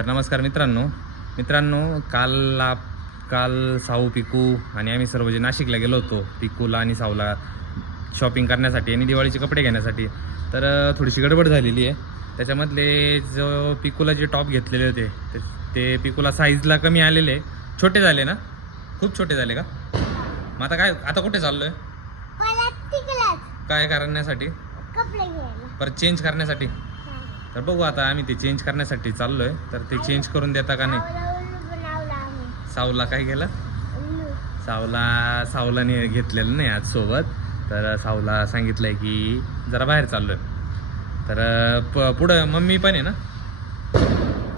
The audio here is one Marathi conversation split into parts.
तर नमस्कार मित्रांनो. मित्रांनो काल आप काल साऊ पिकू आणि आम्ही सर्व जे नाशिकला गेलो होतो पिकूला आणि साऊला शॉपिंग करण्यासाठी आणि दिवाळीचे कपडे घेण्यासाठी तर थोडीशी गडबड झालेली आहे. त्याच्यामधले जो पिकूला जे टॉप घेतलेले होते ते- ते पिकूला साईजला कमी आलेले. छोटे झाले ना? खूप छोटे झाले का? मग आता काय आता कुठे चाललो आहे काय करण्यासाठी? परत चेंज करण्यासाठी? तर बघू आता आम्ही ते चेंज करण्यासाठी चाललोय. तर ते चेंज करून देता का नाही? सावला काय केलं? उल्लू सावला सावलाने घेतलेलं नाही आज सोबत. तर सावला सांगितलंय की जरा बाहेर चाललोय. तर प पुढं मम्मी पण आहे ना?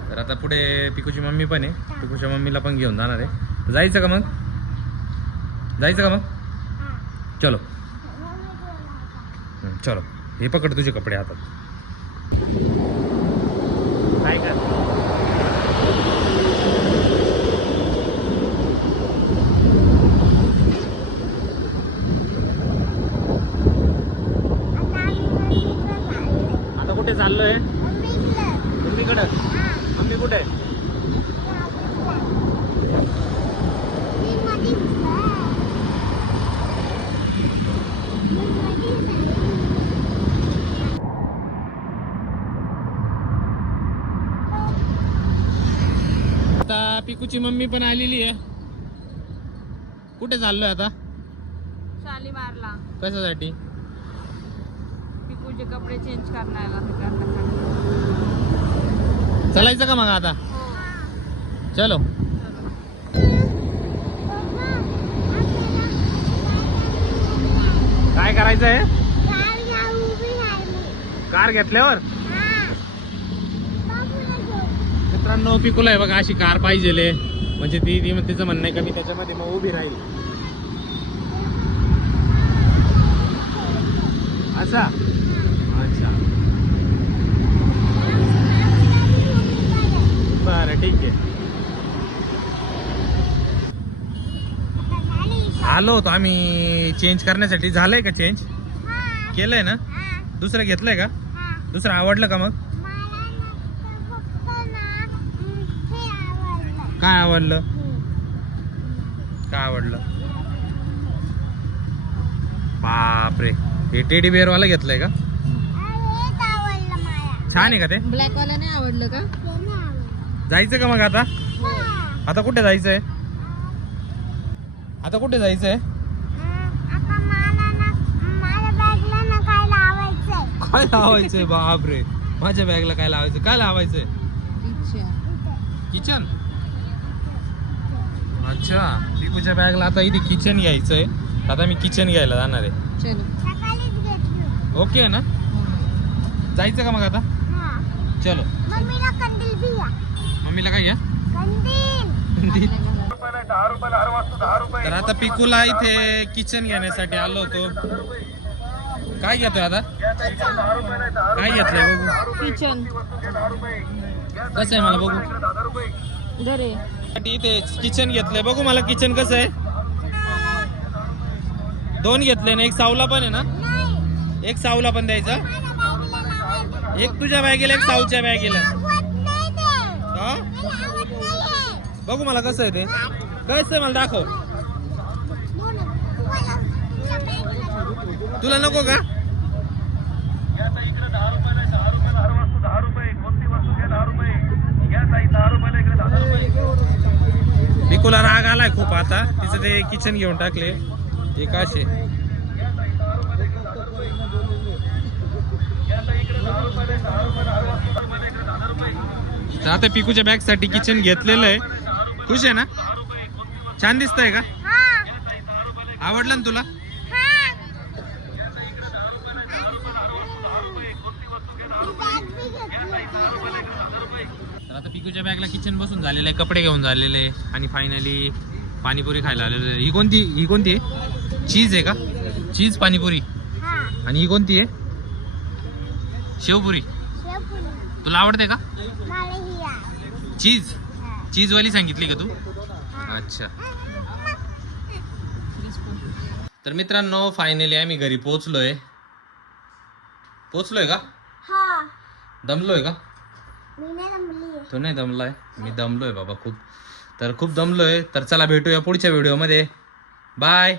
तर आता पुढे पिकूची मम्मी पण आहे. पिकूच्या मम्मीला पण घेऊन जाणार आहे. जायचं का मग? जायचं का मग? चलो. चलो. हे पकड तुझे कपडे हातात काय कर आता आम्ही मम्मीकडे चाललोय. आता कुठे चाललोय. मम्मीकडे. मम्मी कुठे. आता पिकूची मम्मी पण आलेली आहे. कुठे चाललोय आता? शालीमारला. कशासाठी? तुझे कपडे चेंज करणार चालायचं का मग आता? चलो. काय करायचं आहे कार घेतल्यावर? मित्रांनो पिकूला आहे बघा अशी कार पाहिजे म्हणजे ती ती तिचं म्हणणं आहे का मी त्याच्यामध्ये मग उभी राहील. असा अच्छा बरं ठीक आहे आता झाली. आलो होतो आम्ही चेंज करण्यासाठी. झालंय का चेंज हा. केलंय ना? हा. दुसरं घेतलंय का? हा. दुसरं आवडलं का मग? मला नुसतं फक्त ना हम्म, हे आवडलं. काय आवडलं. काय आवडलं? बापरे. हे टेडी बेअर वाला घेतलंय का? छान आहे का ते? ब्लॅक वाला नाही आवडलं का? नाही आवडलं. जायचं का मग आता? हा. आता कुठे जायचंय? आता कुठे जायचंय? हम्म, आता मला ना माझ्या बॅगला ना काय लावायचंय? काय लावायचंय? बापरे. माझ्या बॅगला काय लावायचं काय लावायचंय? किचन अच्छा. पिकूच्या बॅगला आता इथे किचन घ्यायचंय. आता मी किचन घ्यायला जाणार आहे. चलो सकाळीच घेतलं. ओके ना? जायचं का मग आता? हा. चलो. मम्मीला काय घ्या? कंदील. तर आता पिकूला इथे किचन घेण्यासाठी आलो होतो. काय घेतोय आता? काय घेतलंय बघू. किचन कसं आहे मला बघू. घरे इथे किचन घेतलंय. बघू मला किचन कसं आहे. दोन घेतले ना एक सावला पण आहे ना? नाही. एक सावला पण द्यायचा? एक तुझ्या बॅगेला एक साऊच्या बॅगेला. हा. बघू मला कसं आहे ते. कसं आहे मला दाखव तुला नको का पिकूला राग आलाय खूप आता. तिचं ते किचन घेऊन टाकले. एक असे? आता पिकूच्या बॅगसाठी किचन घेतलेलं आहे. खुश आहे ना? छान दिसतंय का? हा. आवडलं ना तुला? हा. तर आता पिकूच्या बॅगला किचन बसून झालेलं आहे कपडे घेऊन झालेले आहे आणि फायनली पाणीपुरी खायला आलेलो आहे. ही कोणती ही कोणती आहे? चीज आहे का? चीज पाणीपुरी. हा. आणि ही कोणती आहे? शेवपुरी. तुला आवडते का? ही चीज. चीजवाली सांगितली का तू. अच्छा. तर मित्रांनो फायनली आम्ही घरी पोहोचलोय. पोहोचलोय का? दमलोय का? तो नाही दमलाय? मी दमलोय बाबा खूप. तर खूप दमलोय. तर चला भेटूया पुढच्या व्हिडिओमध्ये बाय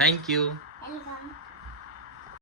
थँक्यू